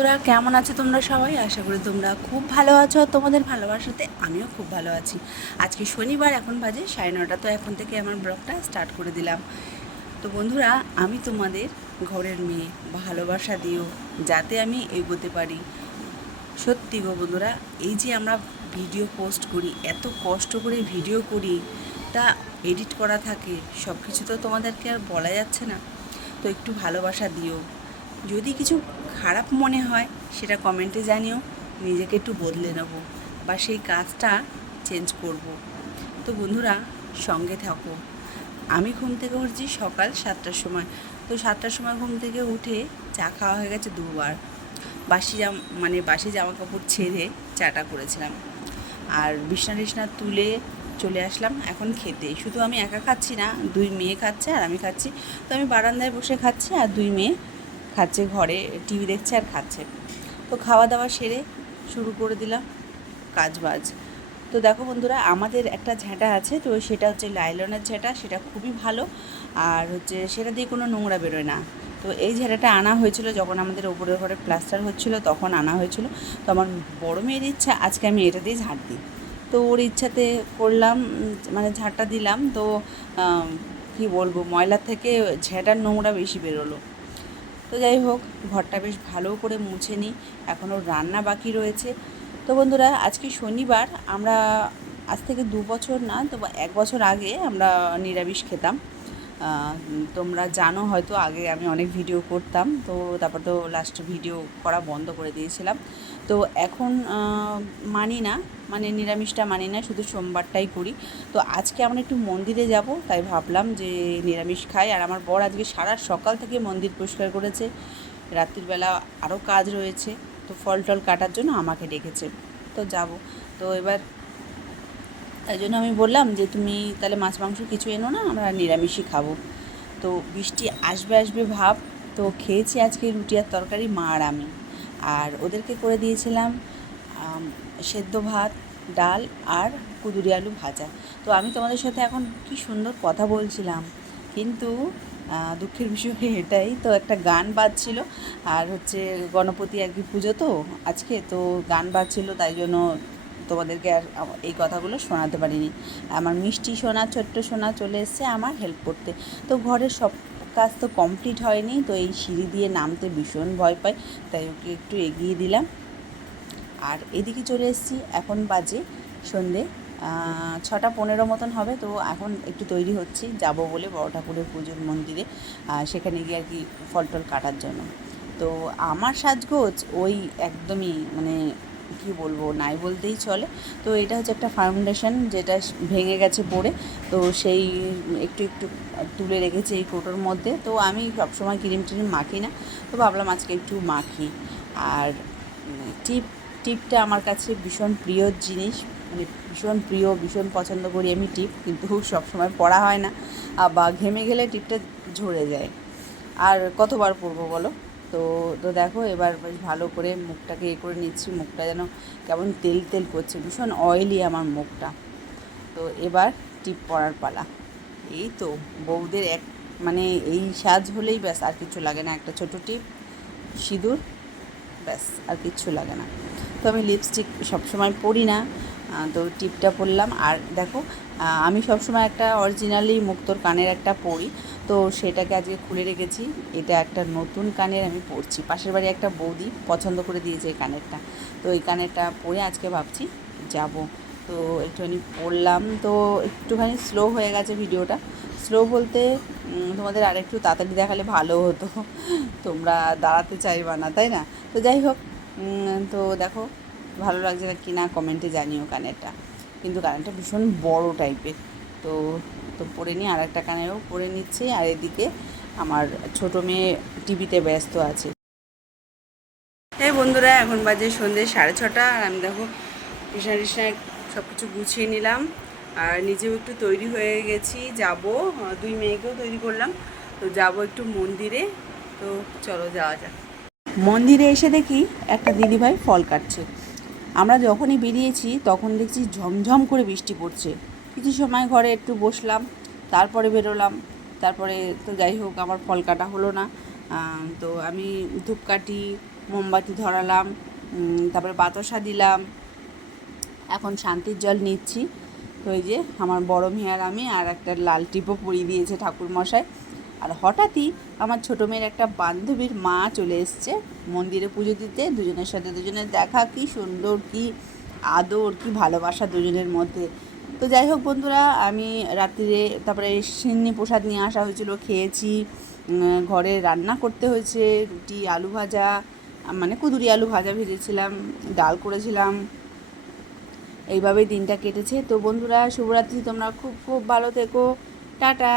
কেমন আছো তোমরা সবাই? আশা করি তোমরা খুব ভালো আছো। তোমাদের ভালোবাসাতে আমিও খুব ভালো আছি। আজকে শনিবার, এখন বাজে সাড়ে নটা, তো এখন থেকে আমার ব্লগটা স্টার্ট করে দিলাম। তো বন্ধুরা, আমি তোমাদের ঘরের মেয়ে, ভালোবাসা দিও, যাতে আমি এগোতে পারি। সত্যি গো বন্ধুরা, এই যে আমরা ভিডিও পোস্ট করি, এত কষ্ট করে ভিডিও করি, তা এডিট করা থাকে সব কিছু তো তোমাদেরকে আর বলা যাচ্ছে না। তো একটু ভালোবাসা দিও। যদি কিছু খারাপ মনে হয়, সেটা কমেন্টে জানিও। নিজেকে একটু বদলে নেব বা সেই কাজটা চেঞ্জ করব। তো বন্ধুরা, সঙ্গে থাকো। আমি ঘুম থেকে উঠছি সকাল সাতটার সময়। তো সাতটার সময় ঘুম থেকে উঠে চা খাওয়া হয়ে গেছে দুবার। বাসি জাম মানে বাসি জামা কাপড় ছেড়ে চাটা করেছিলাম। আর বিছনা টিছনা তুলে চলে আসলাম এখন খেতে। শুধু আমি একা খাচ্ছি না, দুই মেয়ে খাচ্ছে আর আমি খাচ্ছি। তো আমি বারান্দায় বসে খাচ্ছি আর দুই মেয়ে খাচ্ছে, ঘরে টিভি দেখছে আর খাচ্ছে। তো খাওয়া দাওয়া সেরে শুরু করে দিলাম কাজ বাজ তো দেখো বন্ধুরা, আমাদের একটা ঝাঁটা আছে, তো সেটা হচ্ছে লাইলনের ঝাঁটা, সেটা খুবই ভালো। আর হচ্ছে সেটা দিয়ে কোনো নোংরা বেরোয় না। তো এই ঝাঁটাটা আনা হয়েছিল যখন আমাদের ওপরের ঘরে প্লাস্টার হচ্ছিল, তখন আনা হয়েছিল। তো আমার বড় মেয়ের ইচ্ছা, আজকে আমি এটা দিয়ে ঝাঁট দিই। তো ওর ইচ্ছাতে করলাম মানে ঝাঁটটা দিলাম। তো কি বলব, ময়লার থেকে ঝেঁটার নোংরা বেশি বেরোলো। তো যাই হোক, ঘরটা বেশ ভালো করে মুছে নিই। এখনও রান্না বাকি রয়েছে। তো বন্ধুরা, আজকে শনিবার, আমরা আজ থেকে দু বছর না, তো এক বছর আগে আমরা নিরামিষ খেতাম। তোমরা জানো হয়তো, আগে আমি অনেক ভিডিও করতাম, তো তারপর তো লাস্ট ভিডিও করা বন্ধ করে দিয়েছিলাম। তো এখন মানি না মানে নিরামিষটা মানি না, শুধু সোমবারটাই করি। তো আজকে আমরা একটু মন্দিরে যাব, তাই ভাবলাম যে নিরামিষ খাই। আর আমার বর আজকে সারা সকাল থেকে মন্দির পরিষ্কার করেছে। রাত্রিবেলা আরও কাজ রয়েছে, তো ফল টল কাটার জন্য আমাকে ডেকেছে। তো যাব। তো এবার তাই জন্য আমি বললাম যে তুমি তাহলে মাছ, মাংস কিছু এনো না, আমরা নিরামিষই খাব। তো বৃষ্টি আসবে আসবে ভাব। তো খেয়েছি আজকে রুটি আর তরকারি মা আর আমি। আর ওদেরকে করে দিয়েছিলাম সেদ্ধ ভাত, ডাল আর কুদুরি আলু ভাজা। তো আমি তোমাদের সাথে এখন কি সুন্দর কথা বলছিলাম। কিন্তু দুঃখের বিষয় এটাই। তো একটা গান বাজছিল। আর হচ্ছে গণপতি আর কি পুজো তো আজকে, তো গান বাজছিল, তাই জন্য তোমাদেরকে আর এই কথাগুলো শোনাতে পারিনি। আমার মিষ্টি সোনা, ছোট্ট সোনা চলে এসছে আমার হেল্প করতে। তো ঘরের সব কাজ তো কমপ্লিট হয়নি, তো এই সিঁড়ি দিয়ে নামতে ভীষণ ভয় পাই, তাই ওকে একটু এগিয়ে দিলাম। আর এদিকে চলে এসেছি, এখন বাজে সন্ধে ছটা পনেরো মতন হবে, তো এখন একটু তৈরি হচ্ছি, যাব বলে বড় ঠাকুরের পুজোর মন্দিরে সেখানে গিয়ে আর কি ফল টল কাটার জন্য। তো আমার সাজগোজ ওই একদমই মানে কি বলব, নাই বলতেই চলে। তো এটা হচ্ছে একটা ফাউন্ডেশন যেটা ভেঙে গেছে পড়ে। তো সেই একটু একটু তুলে রেখেছি এই কোটোর মধ্যে। তো আমি সবসময় ক্রিম ট্রিম মাখি না। তো ভাবলাম আজকে একটু মাখি। আর টিপ, টিপটা আমার কাছে ভীষণ প্রিয় জিনিস। মানে ভীষণ প্রিয়, ভীষণ পছন্দ করি আমি টিপ, কিন্তু সবসময় পরা হয় না। বা ঘেমে গেলে টিপটা ঝরে যায়। আর কতবার পরবো বলো? তো তো দেখো এবার বেশ ভালো করে মুখটাকে এ করে নিচ্ছি। মুখটা যেন কেমন তেল তেল করছে, ভীষণ অয়েলি আমার মুখটা। তো এবার টিপ পরার পালা। এই তো, বউদের এক মানে এই সাজ হলেই ব্যাস, আর কিছু লাগে না। একটা ছোট টিপ, সিঁদুর, ব্যাস, আর কিচ্ছু লাগে না। তো আমি লিপস্টিক সবসময় পরি না। তো টিপটা পরলাম আর দেখো আমি সবসময় একটা অরিজিনালি মুক্তোর কানের একটা পরি, তো সেটাকে আজকে খুলে রেখেছি। এটা একটা নতুন কানের আমি পরছি। পাশের বাড়ি একটা বৌদি পছন্দ করে দিয়েছে এই কানেরটা। তো এই কানেরটা পরে আজকে ভাবছি যাব। তো একটুখানি পড়লাম। তো একটুখানি স্লো হয়ে গেছে ভিডিওটা। স্লো বলতে তোমাদের আরেকটু তাড়াতাড়ি দেখালে ভালো হতো। তোমরা দাঁড়াতে চাইবা না, তাই না? তো যাই হোক তো দেখো ভালো লাগছে না কি না কমেন্টে জানিও কানেরটা। কিন্তু কানেরটা ভীষণ বড় টাইপের তো তো পরে নিই আর একটা কানেরও পরে নিচ্ছি। আর এদিকে আমার ছোট মেয়ে টিভিতে ব্যস্ত আছে। এই বন্ধুরা, এখন বাজে সন্ধ্যে সাড়ে ছটা। আর আমি দেখো, বিছানা টিছনা সব কিছু গুছিয়ে নিলাম। আর নিজেও একটু তৈরি হয়ে গেছি। যাব দুই মেয়েকেও তৈরি করলাম। তো যাব একটু মন্দিরে। তো চলো যাওয়া যাক। মন্দিরে এসে দেখি একটা দিদিভাই ফল কাটছে। আমরা যখনই বেরিয়েছি, তখন দেখছি ঝমঝম করে বৃষ্টি পড়ছে। কিছু সময় ঘরে একটু বসলাম, তারপরে বেরোলাম। তারপরে তো যাই হোক, আমার ফল কাটা হলো না। তো আমি ধূপকাঠি, মোমবাতি ধরালাম তারপরে বাতাসা দিলাম। এখন শান্তির জল নিচ্ছি। তো এই যে আমার বড় মেয়ে আর আমি, আর একটা লাল টিপও পরিয়ে দিয়েছে ঠাকুরমশাই। আর হঠাৎই আমার ছোটো মেয়ের একটা বান্ধবীর মা চলে এসছে মন্দিরে পুজো দিতে। দুজনের সাথে দুজনের দেখা, কি সুন্দর, কি আদর, কি ভালোবাসা দুজনের মধ্যে। তো যাই হোক বন্ধুরা, আমি রাত্রিরে তারপরে সিন্নি প্রসাদ নিয়ে আসা হয়েছিল, খেয়েছি। ঘরে রান্না করতে হয়েছে, রুটি, আলু ভাজা মানে কুদুরি আলু ভাজা ভেজেছিলাম, ডাল করেছিলাম। এইভাবেই দিনটা কেটেছে। তো বন্ধুরা, শুভরাত্রি, তোমরা খুব খুব ভালো থেকো। টাটা।